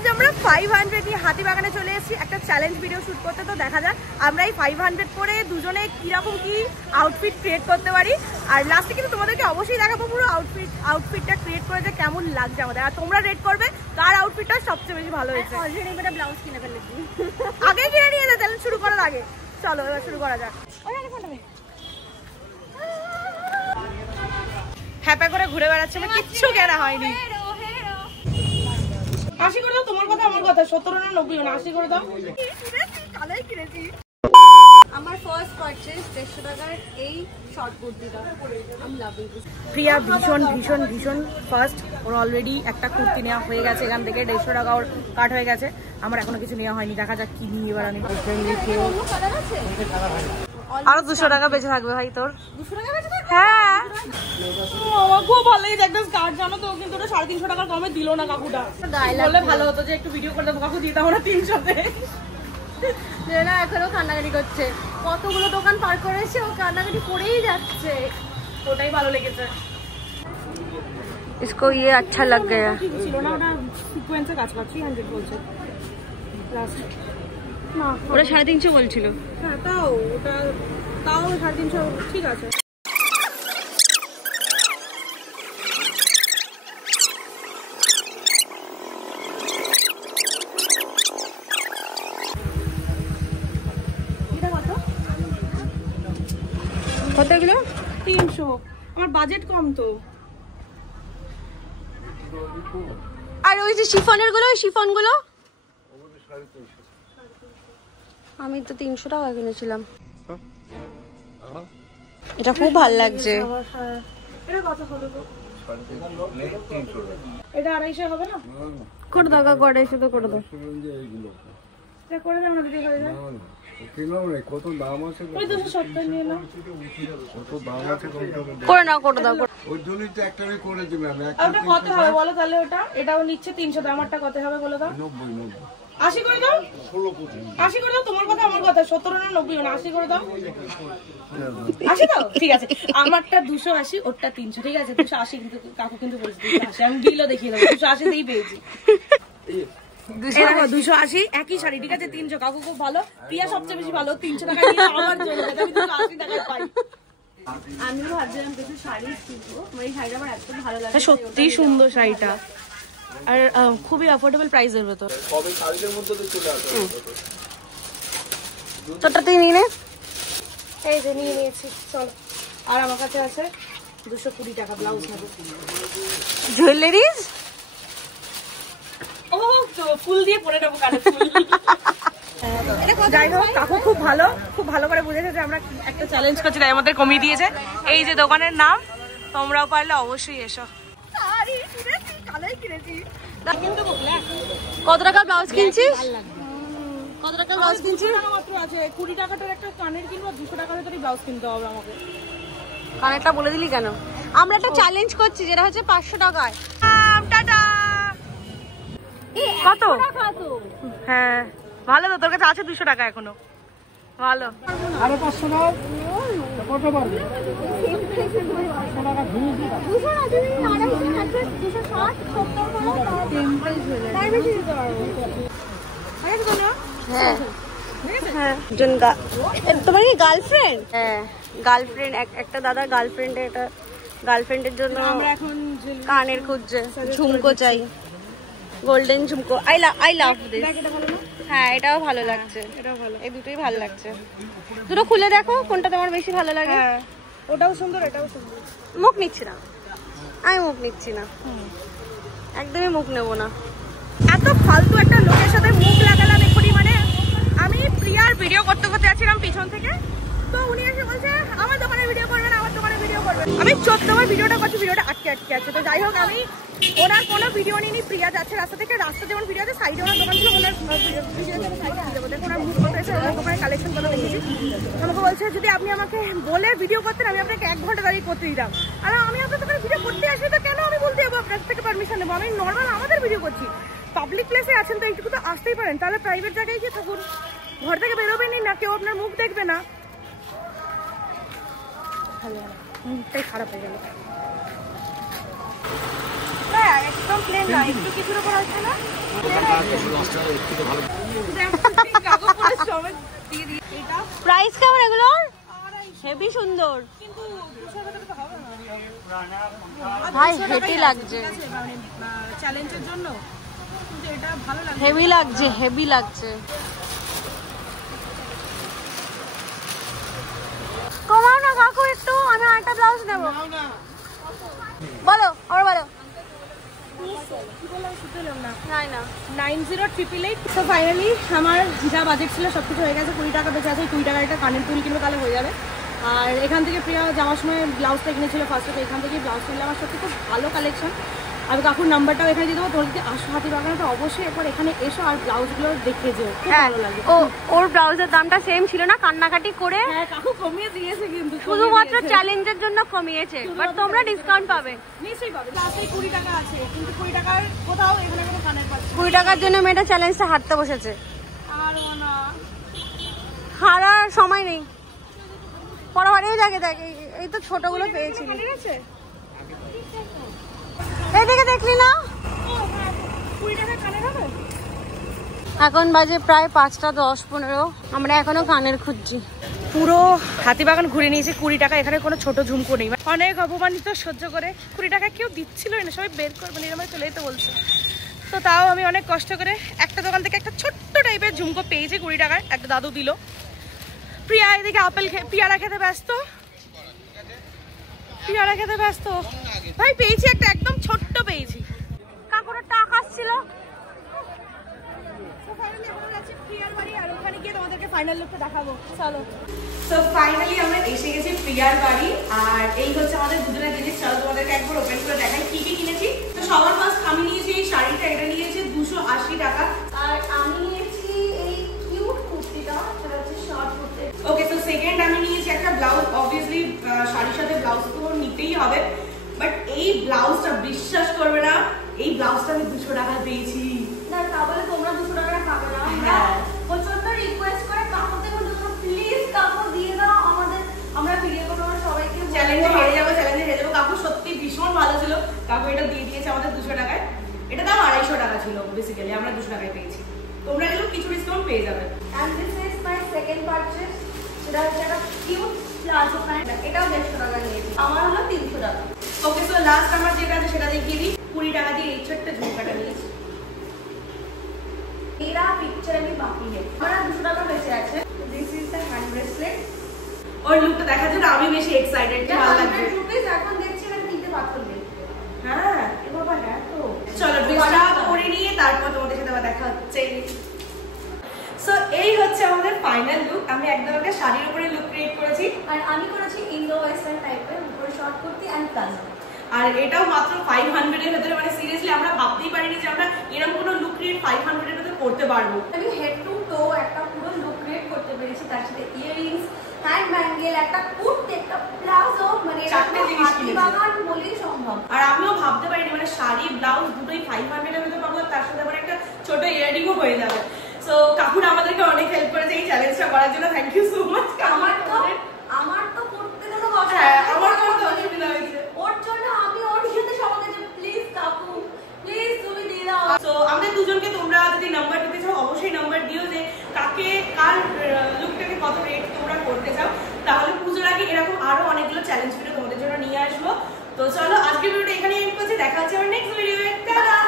আজ আমরা 500 নিয়ে হাতিবাগানে চলে এসেছি একটা চ্যালেঞ্জ ভিডিও শুট করতে। তো দেখা যাক আমরা এই 500 পরে দুজনে কিরকম কি আউটফিট ক্রিয়েট করতে পারি। আর লাস্টে কিন্তু তোমাদেরকে অবশ্যই দেখাবো পুরো আউটফিটটা ক্রিয়েট করে যে কেমন লাগছে আমাদের। আর তোমরা রেট করবে কার আউটফিটটা সবচেয়ে বেশি ভালো হয়েছে। অলরেডি একটা ব্লাউজ কিনে ফেলেছি, আগে কিনে নিয়ে যা চ্যালেঞ্জ শুরু করার আগে। চলো এবার শুরু করা যাক। হ্যাপা করে ঘুরে বেড়াচ্ছে, আমার কিচ্ছু কেনা হয়নি। 80 করে দাও, তোমার কথা আমার কথা, 70 না 90 না 80 করে দাও। কালাই কিনেছি। আমার ফার্স্ট পারচেজ 150 টাকার এই শর্ট কুর্তিটা। আমি লাভিং দিস। প্রিয়া ভীষণ ভীষণ ভীষণ ফার্স্ট, ওর অলরেডি একটা কুর্তি নেওয়া হয়ে গেছে এখান থেকে, 150 টাকা ওর কাট হয়ে গেছে। আমার এখনো কিছু নেওয়া হয়নি, দেখা যাক কি নিয়ে এবার আমি। আরো 200 টাকা বেঁচে থাকবে ভাই তোর। 200 টাকা বেঁচে থাকবে? হ্যাঁ আমার খুব ভালো লেগেছে একটা স্কার্ট, জানো তো, কিন্তু ওটা 350 টাকার কমে দিল না কাকুটা। বললে ভালো হতো যে একটু ভিডিও করে দেবো, কাকু দিতাম না 300-তে। না এখনো কান্নাকাটি করছে, কতগুলো দোকান পার করেছে ও কান্নাকাটি করেই যাচ্ছে। ওটাই ভালো লেগেছে। इसको ये अच्छा लग गया। ছিল না ওটা সিকোয়েন্সে কাজ করছি 300 বলছে লাস্ট না, ওটা 350 বলছিল। হ্যাঁ তাও 350 ঠিক আছে। কত কিলো? 300। আমার বাজেট কম তো। আর ওই যে শিফনের গুলো, শিফন গুলো আমি তো 300 টাকা কিনেছিলাম। এটা খুব ভালো লাগছে। এটা কত হলো গো? এটা 250 হবে না? করে দাও কাকু, 250 তো করে দাও। এটা করে দাও না দিদি, করে দাও। কত দাম আছে? ওই 270 নিয়ে নাও। কত দাম আছে? করে নাও, করে দাও। ওই জন্যই তো একটাই করে দিবে। আমি ওটা কত হবে বলো তাহলে? ওটা এটাও নিচ্ছে 300, আমারটা কত হবে বলো দাও? 90 80 করে দাও। 80 করে দাও, তোমার কথা আমার কথা, 70 না 90 না 80 করে দাও। 80 দাও, ঠিক আছে। আমারটা 280, ওরটা 300, ঠিক আছে। 280 কিন্তু কাকু কিন্তু বলছে 280, আমি বিলও দেখিয়ে দেবো, 280 তেই পেয়েছি। 280 একই শাড়ি, ঠিক আছে। 300 কাকু খুব ভালো, প্রিয়া সবচেয়ে বেশি ভালো, 300 টাকা নিয়ে আমার জন্য আমি 280 টাকায় পাই। আমিও ভাবছিলাম কিছু শাড়ি কিনবো, আমার এই শাড়িটা আমার এত ভালো লাগে। সত্যি সুন্দর শাড়িটা, আর খুবই অ্যাফোর্ডেবল প্রাইসের ভেতর। তোরটাতেই নিয়ে নে। এই যে নিয়ে নিয়েছি, চলো। আর আমার কাছে আছে 220 টাকা ব্লাউজ নেবো। জুয়েলারিজ ও তো ফুল দিয়ে পরে নেবো, কানের ফুল। যাই হোক, কাকু খুব ভালো করে বুঝেছে যে আমরা একটা চ্যালেঞ্জ করছি, তাই আমাদের কমিয়ে দিয়েছে। এই যে দোকানের নাম, তোমরাও পারলে অবশ্যই এসো। কত টাকা ব্লাউজ কিনছিস? কত টাকা ব্লাউজ কিনছিস? মাত্র আছে 20 টাকাটার একটা কানের কিনবো, 200 টাকার ভেতরে ব্লাউজ কিনতে হবে আমাকে। কানেরটা বলে দিলি কেন? আমরা একটা চ্যালেঞ্জ করছি যেটা হচ্ছে 500 টাকায়। টাটা। কত? হ্যাঁ ভালো তো, তোর কাছে আছে 200 টাকা এখনো, ভালো। আরে 500 টাকা কত পারবে? 500 টাকা ধুয়ে দিই। 200 না, তুমি 260 270 বলো, টেম্পল জুয়েলারি তাই বেশি দিতে পারবো। হ্যাঁ হ্যাঁ। তোমার কি গার্লফ্রেন্ড? হ্যাঁ গার্লফ্রেন্ড, একটা দাদার গার্লফ্রেন্ডের, এটা গার্লফ্রেন্ডের জন্য আমরা এখন কানের খুঁজছে, ঝুমকো চাই, গোল্ডেন ঝুমকো। I love this. হ্যাঁ এটাও ভালো লাগছে, এটাও ভালো, এই দুটোই ভালো লাগছে। দুটো খুলে দেখো কোনটা তোমার বেশি ভালো লাগে। হ্যাঁ ওটাও সুন্দর, এটাও সুন্দর। মুখ নিচ্ছি না, আমি মুখ নিচ্ছি না, একদমই মুখ নেবো না। এত ফালতু একটা লোকের সাথে মুখ লাগালাম এক্ষুনি। মানে আমি প্রিয়ার ভিডিও করতে যাচ্ছিলাম পিছন থেকে, তো উনি এসে বলছে আমার দোকানে ভিডিও করবেন, আমার দোকানে ভিডিও করবেন। আমি 14 বার ভিডিওটা করছি, ভিডিওটা আটকে আছে। তো যাই হোক, আমি ওনার কোনো ভিডিও নিইনি। প্রিয়া যাচ্ছে রাস্তা থেকে, রাস্তা যেমন ভিডিও আছে, সাইডে ওনার দোকান ছিল, ওনার ওনার মুখ কথা এসে ওনার দোকানের কালেকশন করে দেখেছি। আমাকে বলছে যদি আপনি আমাকে বলে ভিডিও করতেন, আমি আপনাকে 1 ঘন্টা দাঁড়িয়ে করতে দিতাম। আর আমি আপনার দোকানে ভিডিও করতে আসি, তো কেন আমি বলতে যাবো আপনার থেকে পারমিশন নেবো? আমি নর্মাল আমাদের ভিডিও করছি, পাবলিক প্লেসে আছেন, তো এইটুকু তো আসতেই পারেন। তাহলে প্রাইভেট জায়গায় গিয়ে থাকুন, ঘর থেকে বেরোবেনই না, কেউ আপনার মুখ দেখবে না। ভালো, মুখটাই খারাপ হয়ে গেল। একদম প্লেন না, একটু কিছুর উপর আসছে না। প্রাইস কেমন এগুলোর? হেভি সুন্দর ভাই, হেভি লাগছে, চ্যালেঞ্জের জন্য এটা ভালো লাগছে, হেভি লাগছে, হেভি লাগছে। কমাও না কাকু একটু, আমি আরেকটা ব্লাউজ নেবো। বলো আবার বলো। 908888। তো ফাইনালি আমার যা বাজেট ছিল সব কিছু হয়ে গেছে। 20 টাকা বেঁচে আছে, 20 টাকার একটা কানের দুল কিনবো, তাহলে হয়ে যাবে। আর এখান থেকে প্রিয়া যাওয়ার সময় ব্লাউজটা কিনেছিল ফার্স্টে, তো এখান থেকে ব্লাউজ কিনলে আমার সত্যি খুব ভালো কালেকশন। আমি কাকুর নাম্বারটাও এখানে দিয়ে দেবো, তোর যদি আসো হাতিবাগানে তো অবশ্যই একবার এখানে এসো আর ব্লাউজগুলো দেখে যেও, খুব ভালো লাগে। ওর ব্লাউজের দামটা সেম ছিল না, কান্নাকাটি করে হ্যাঁ কাকু কমিয়ে দিয়েছে, কিন্তু শুধুমাত্র চ্যালেঞ্জের জন্য কমিয়েছে, বাট তোমরা ডিসকাউন্ট পাবে, নিশ্চয়ই পাবে। লাস্টে 20 টাকা আছে, কিন্তু 20 টাকার কোথাও এখানে কোনো কানের পাচ্ছে 20 টাকার জন্য মেয়েটা চ্যালেঞ্জটা হারতে বসেছে। আর না হারার সময় নেই, পরবার এই দেখে দেখ, এই তো ছোটগুলো পেয়েছি। ঠিক আছে, এইদিকে দেখলি না? 20 টাকা কানের হবে। এখন বাজে প্রায় 5টা 10-15, আমরা এখনো কানের খুঁজছি। পুরো হাতিবাগান ঘুরে নিয়েছি 20 টাকা, এখানে কোনো ছোট ঝুমকো নেই। অনেক অপমানিত সহ্য করে 20 টাকা কেউ দিচ্ছিলই না, সবাই বের করবে এরকম চলে যেতে বলছে। তো তাও আমি অনেক কষ্ট করে একটা দোকান থেকে একটা ছোট্ট টাইপের ঝুমকো পেয়েছি 20 টাকায়, একটা দাদু দিল। প্রিয়া এদিকে আপেল পেয়ারা খেতে ব্যস্ত, পেয়ারা খেতে ব্যস্ত। ভাই পেয়েছি একটা, একদম ছোট্ট পেয়েছি। কাকুর টাকা আসছিল। ফাইনাল লুকটা দেখাবো, চলো। তো ফাইনালি আমরা এসে গেছি প্রিয়ার বাড়ি, আর এই হচ্ছে আমাদের দুজনের জিনিস। চলো তোমাদেরকে একবার ওপেন করে দেখাই কি কি কিনেছি। তো সবার ফার্স্ট আমি নিয়েছি এই শাড়িটা, এটা নিয়েছে 280 টাকা। আর আমি নিয়েছি এই কিউট কুর্তিটা, সেটা হচ্ছে শর্ট কুর্তি। ওকে, তো সেকেন্ড আমি নিয়েছি একটা ব্লাউজ। অবভিয়াসলি শাড়ির সাথে ব্লাউজ তো নিতেই হবে, বাট এই ব্লাউজটা বিশ্বাস করবে না, এই ব্লাউজটা আমি 200 টাকায় পেয়েছি। না তা বলে তোমরা 200 টাকা পাবে না, হ্যাঁ প্রচন্ড রিকোয়েস্ট করে কাকুতে বলতে প্লিজ কাকু দিয়ে দাও আমাদের, আমরা ভিডিও করবো সবাইকে, চ্যালেঞ্জে হেরে যাবো, চ্যালেঞ্জে হেরে যাবো। কাকু সত্যি ভীষণ ভালো ছিল, কাকু এটা দিয়ে দিয়েছে আমাদের 200 টাকায়। এটা দাম 250 টাকা ছিল বেসিক্যালি, আমরা 200 টাকায় পেয়েছি। তোমরা এগুলো কিছু ডিসকাউন্ট পেয়ে যাবে। and this is my second purchase, সেটা হচ্ছে একটা কিউট প্লাজো প্যান্ট, এটাও 150 টাকা নিয়েছি, আমার হলো 300 টাকা। ওকে, সো লাস্ট আমার যেটা আছে সেটা দেখিয়ে দিই। 20 টাকা দিয়ে এই ছোট্ট ঝুমকাটা নিয়েছি। मेरा पिक्चर अभी बाकी है, हमारा 200 টাকা বেঁচে আছে। This is the hand bracelet, ওর লুকটা দেখার জন্য আমি বেশি এক্সাইটেড, ভালো লাগছে। 100 রুপিস এখন দেখছি না, কিনতে পারতাম না। হ্যাঁ এ বাবা, হ্যাঁ তো চলো ড্রেসটা পরে নিয়ে তারপর তোমাদের সাথে আবার দেখা হচ্ছে। সো এই হচ্ছে আমাদের ফাইনাল লুক। আমি একদম একটা শাড়ির উপরে লুক ক্রিয়েট করেছি, আর আমি করেছি ইন্দো ওয়েস্টার্ন টাইপের, উপরে শর্ট কুর্তি এন্ড প্লাজো। আর এটাও মাত্র 500 এর ভেতরে। মানে সিরিয়াসলি আমরা ভাবতেই পারিনি যে আমরা এরকম কোনো লুক ক্রিয়েট 500 এর ভেতরে করতে পারবো। আমি হেড টু টো একটা পুরো লুক ক্রিয়েট করতে পেরেছি, তার সাথে ইয়াররিংস, হ্যান্ড ব্যাঙ্গেল, একটা কুর্তি, একটা প্লাজো, মানে চারটে জিনিস কিনেছি। হাতিবাগান বলেই সম্ভব। আর আমিও ভাবতে পারিনি মানে শাড়ি ব্লাউজ দুটোই 500 এর ভেতরে পাবো, তার সাথে আবার একটা ছোট ইয়াররিংও হয়ে যাবে। সো কাকুর আমাদেরকে অনেক হেল্প করেছে এই চ্যালেঞ্জটা করার জন্য, থ্যাংক ইউ সো মাচ। আমার তো করতে কোনো কষ্ট হ্যাঁ, নেই, আমার তো অসুবিধা হয়েছে। ওর জন্য আমি ওর সাথে সবাইকে যে প্লিজ কাকু প্লিজ তুমি দিয়ে দাও। সো আমাদের দুজনকে তোমরা যদি নাম্বার দিতে চাও অবশ্যই নাম্বার দিও, যে কাকে কার লুকটাকে কত রেট তোমরা করতে চাও। তাহলে পুজোর আগে এরকম আরো অনেকগুলো চ্যালেঞ্জ ভিডিও তোমাদের জন্য নিয়ে আসবো। তো চলো আজকের ভিডিওটা এখানে এন্ড করছি, দেখা হচ্ছে আমার নেক্সট ভিডিওতে। টাটা।